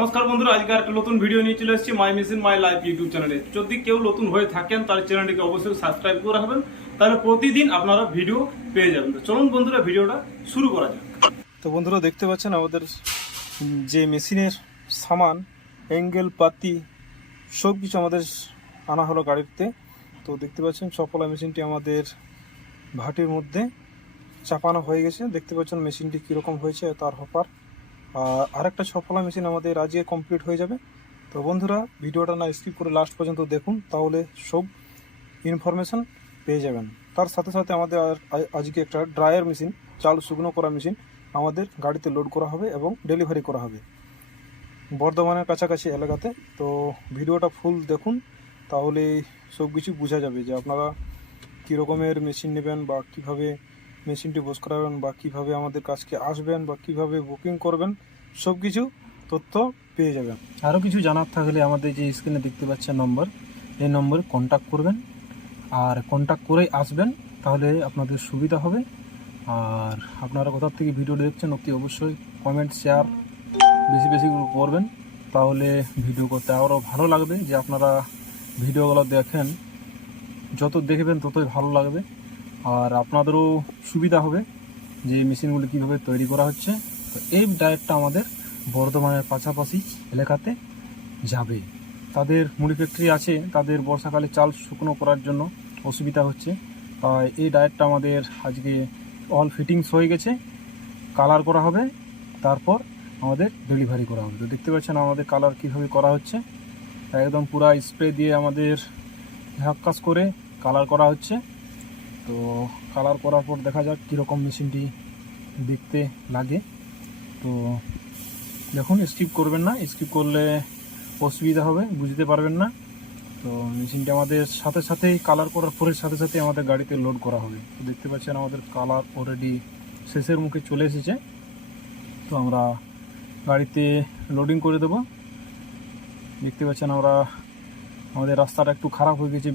নমস্কার বন্ধুরা, আজকে একটা নতুন ভিডিও নিয়ে চলে এসেছি my machine my life YouTube চ্যানেলে। যদি কেউ নতুন হয়ে থাকেন তাহলে চ্যানেলটিকে অবশ্যই সাবস্ক্রাইব করে রাখবেন, তাহলে প্রতিদিন আপনারা ভিডিও পেয়ে যাবেন। তো চলুন বন্ধুরা, ভিডিওটা শুরু করা যাক। তো বন্ধুরা দেখতে পাচ্ছেন আমাদের যে মেশিনের সামান, অ্যাঙ্গেল, পাতি সব কিছু আমাদের আনা হলো গাড়িতে। তো দেখতে পাচ্ছেন সফলা মেশিনটি আমাদের ভাটির মধ্যে চাপানো হয়ে গেছে। দেখতে পাচ্ছেন মেশিনটি কীরকম হয়েছে, তার হপার। আর আরেকটা সফলা মেশিন আমাদের আজকে কমপ্লিট হয়ে যাবে। তো বন্ধুরা ভিডিওটা না স্কিপ করে লাস্ট পর্যন্ত দেখুন, তাহলে সব ইনফরমেশান পেয়ে যাবেন। তার সাথে সাথে আমাদের আজকে একটা ড্রায়ার মেশিন, চাল শুকনো করা মেশিন আমাদের গাড়িতে লোড করা হবে এবং ডেলিভারি করা হবে বর্ধমানের কাছাকাছি এলাকাতে। তো ভিডিওটা ফুল দেখুন, তাহলে সব কিছু বোঝা যাবে যে আপনারা কী রকমের মেশিন নেবেন, বা কিভাবে মেশিনটি বস করাবেন, বা কিভাবে আমাদের কাছকে আসবেন, বা কিভাবে বুকিং করবেন, সব কিছু তথ্য পেয়ে যাবেন। আরও কিছু জানার থাকলে আমাদের যে স্ক্রিনে দেখতে পাচ্ছেন নম্বর, এই নম্বরে কন্ট্যাক্ট করবেন, আর কন্ট্যাক্ট করেই আসবেন, তাহলে আপনাদের সুবিধা হবে। আর আপনারা কোথা থেকে ভিডিও দেখছেন অতি অবশ্যই কমেন্ট, শেয়ার বেশি বেশি করবেন, তাহলে ভিডিও করতে আরও ভালো লাগবে। যে আপনারা ভিডিওগুলো দেখেন, যত দেখবেন ততই ভালো লাগবে, আর আপনাদেরও সুবিধা হবে যে মেশিনগুলি কীভাবে তৈরি করা হচ্ছে। তো এই ডায়েটটা আমাদের বর্ধমানের পাশাপাশি এলাকাতে যাবে। তাদের মুড়ি ফ্যাক্টরি আছে, তাদের বর্ষাকালে চাল শুকনো করার জন্য অসুবিধা হচ্ছে, তাই এই ডায়েটটা আমাদের আজকে অল ফিটিংস হয়ে গেছে, কালার করা হবে, তারপর আমাদের ডেলিভারি করা হবে। তো দেখতে পাচ্ছেন আমাদের কালার কীভাবে করা হচ্ছে, একদম পুরা স্প্রে দিয়ে আমাদের ঝাক্কাস করে কালার করা হচ্ছে। তো কালার করার পর দেখা যাক কীরকম মেশিনটি দেখতে লাগে। তো দেখুন, স্কিপ করবেন না, স্কিপ করলে অসুবিধা হবে, বুঝতে পারবেন না। তো মেশিনটা আমাদের সাথে সাথেই কালার করার পরের সাথে সাথে আমাদের গাড়িতে লোড করা হবে। তো দেখতে পাচ্ছেন আমাদের কালার অলরেডি শেষের মুখে চলে এসেছে। তো আমরা গাড়িতে লোডিং করে দেব। দেখতে পাচ্ছেন আমাদের রাস্তাটা একটু খারাপ হয়ে গেছে,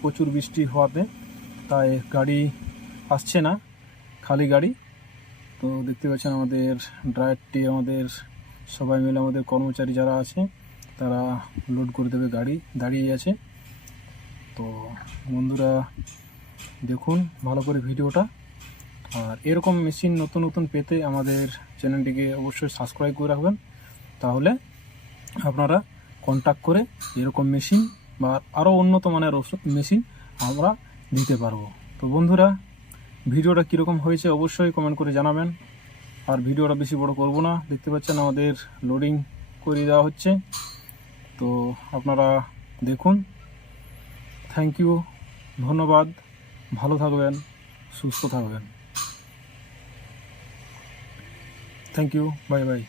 প্রচুর বৃষ্টি হওয়াতে, তাই গাড়ি আসছে না, খালি গাড়ি। তো দেখতে পাচ্ছেন আমাদের ড্রাইভারটি, আমাদের সবাই মিলে, আমাদের কর্মচারী যারা আছে তারা লোড করে দেবে, গাড়ি দাঁড়িয়ে আছে। তো বন্ধুরা দেখুন ভালো করে ভিডিওটা, আর এরকম মেশিন নতুন নতুন পেতে আমাদের চ্যানেলটিকে অবশ্যই সাবস্ক্রাইব করে রাখবেন, তাহলে আপনারা কন্ট্যাক্ট করে এরকম মেশিন বা আরও উন্নত মানের মেশিন আমরা দিতে পারবো। তো বন্ধুরা ভিডিওটা কীরকম হয়েছে অবশ্যই কমেন্ট করে জানাবেন। আর ভিডিওটা বেশি বড় করব না, দেখতে পাচ্ছেন আমাদের লোডিং করে দেওয়া হচ্ছে। তো আপনারা দেখুন। থ্যাংক ইউ, ধন্যবাদ, ভালো থাকবেন, সুস্থ থাকবেন। Thank you, bye by.